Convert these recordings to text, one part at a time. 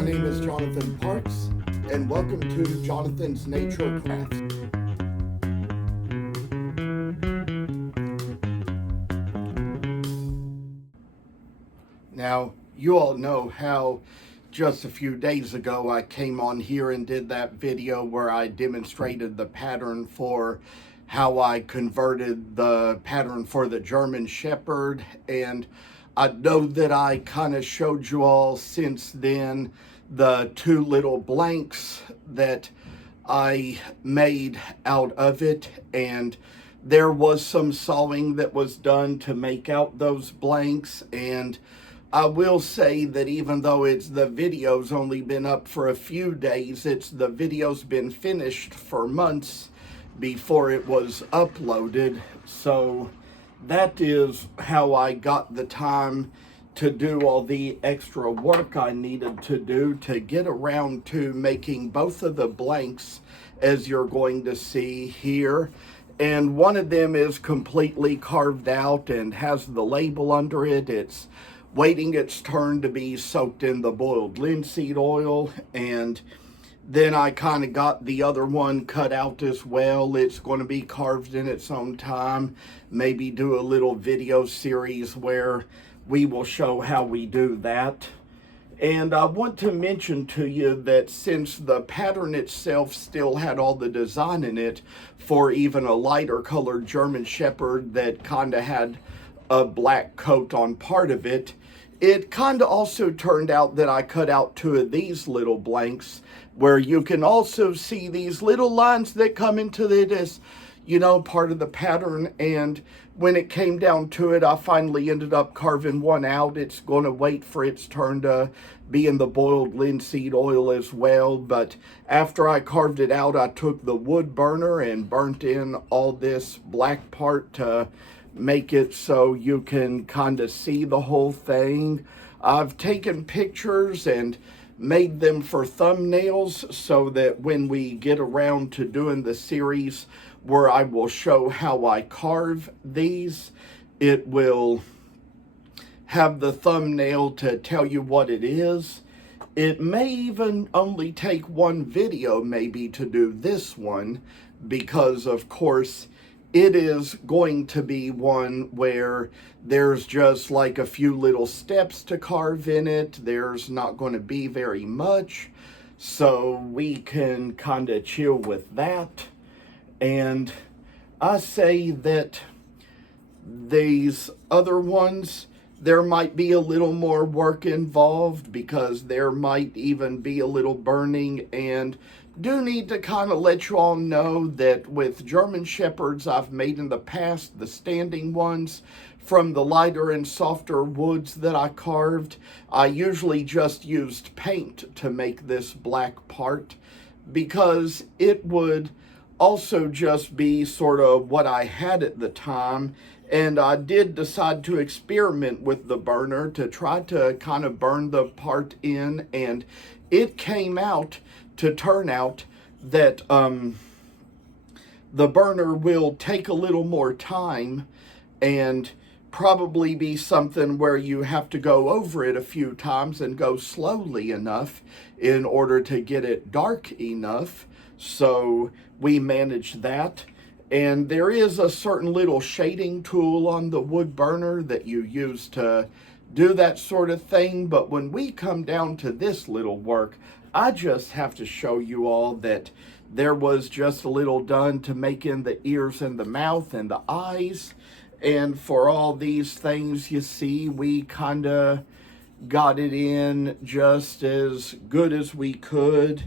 My name is Jonathan Parks, and welcome to Jonathan's Nature Crafts. Now, you all know how just a few days ago I came on here and did that video where I demonstrated the pattern for how I converted the pattern for the German Shepherd, and I know that I kind of showed you all since then the two little blanks that I made out of it, and there was some sewing that was done to make out those blanks. And I will say that even though the video's only been up for a few days, the video's been finished for months before it was uploaded. So that is how I got the time to do all the extra work I needed to do to get around to making both of the blanks, as you're going to see here. And one of them is completely carved out and has the label under it. It's waiting its turn to be soaked in the boiled linseed oil. And then I kind of got the other one cut out as well. It's going to be carved in its own time. Maybe do a little video series where we will show how we do that. And I want to mention to you that since the pattern itself still had all the design in it for even a lighter colored German Shepherd that kind of had a black coat on part of it, it kind of also turned out that I cut out two of these little blanks where you can also see these little lines that come into this, part of the pattern. And when it came down to it, I finally ended up carving one out. It's going to wait for its turn to be in the boiled linseed oil as well. But after I carved it out, I took the wood burner and burnt in all this black part to make it so you can kind of see the whole thing. I've taken pictures and made them for thumbnails so that when we get around to doing the series where I will show how I carve these, it will have the thumbnail to tell you what it is. It may even only take one video maybe to do this one, because of course it is going to be one where there's just like a few little steps to carve in it. There's not going to be very much, so we can kind of chill with that. And I say that these other ones, there might be a little more work involved because there might even be a little burning. And do need to kind of let you all know that with German Shepherds I've made in the past, the standing ones, from the lighter and softer woods that I carved, I usually just used paint to make this black part because it would also just be sort of what I had at the time. And I did decide to experiment with the burner to try to kind of burn the part in, and it came out to turn out that the burner will take a little more time and probably be something where you have to go over it a few times and go slowly enough in order to get it dark enough. So we managed that. And there is a certain little shading tool on the wood burner that you use to do that sort of thing. But when we come down to this little work, I just have to show you all that there was just a little done to make in the ears and the mouth and the eyes. And for all these things, you see, we kind of got it in just as good as we could.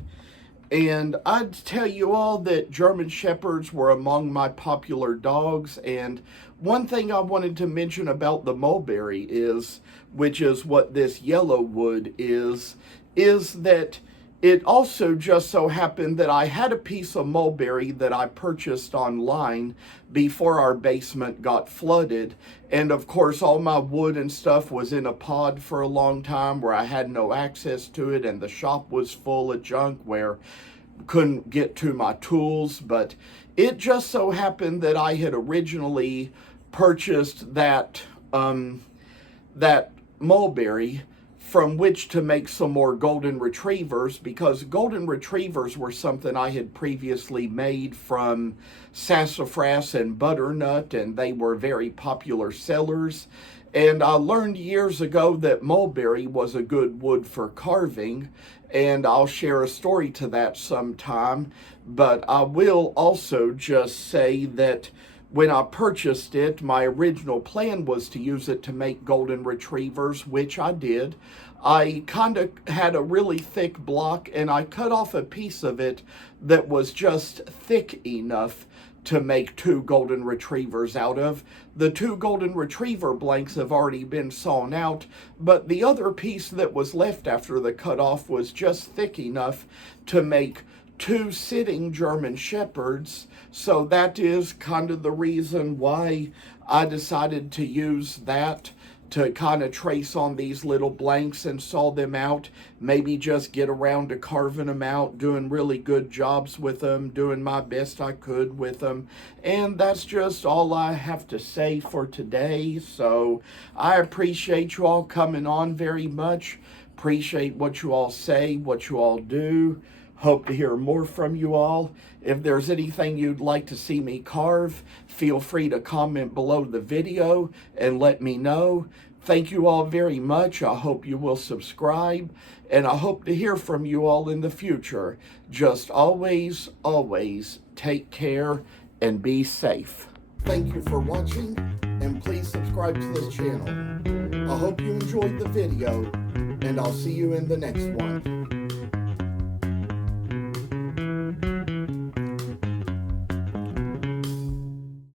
And I'd tell you all that German Shepherds were among my popular dogs. And one thing I wanted to mention about the Mulberry is, which is what this yellow wood is that it also just so happened that I had a piece of mulberry that I purchased online before our basement got flooded. And of course, all my wood and stuff was in a pod for a long time where I had no access to it, and the shop was full of junk where I couldn't get to my tools. But it just so happened that I had originally purchased that mulberry from which to make some more golden retrievers, because golden retrievers were something I had previously made from sassafras and butternut, and they were very popular sellers. And I learned years ago that mulberry was a good wood for carving, and I'll share a story to that sometime. But I will also just say that when I purchased it, my original plan was to use it to make golden retrievers, which I did. I kind of had a really thick block, and I cut off a piece of it that was just thick enough to make 2 golden retrievers out of. The 2 golden retriever blanks have already been sawn out, but the other piece that was left after the cutoff was just thick enough to make 2 sitting German Shepherds. So that is kind of the reason why I decided to use that to kind of trace on these little blanks and saw them out, maybe just get around to carving them out, doing really good jobs with them, doing my best I could with them. And that's just all I have to say for today. So I appreciate you all coming on very much. Appreciate what you all say, what you all do. Hope to hear more from you all. If there's anything you'd like to see me carve, feel free to comment below the video and let me know. Thank you all very much. I hope you will subscribe, and I hope to hear from you all in the future. Just always, always take care and be safe. Thank you for watching, and please subscribe to this channel. I hope you enjoyed the video, and I'll see you in the next one.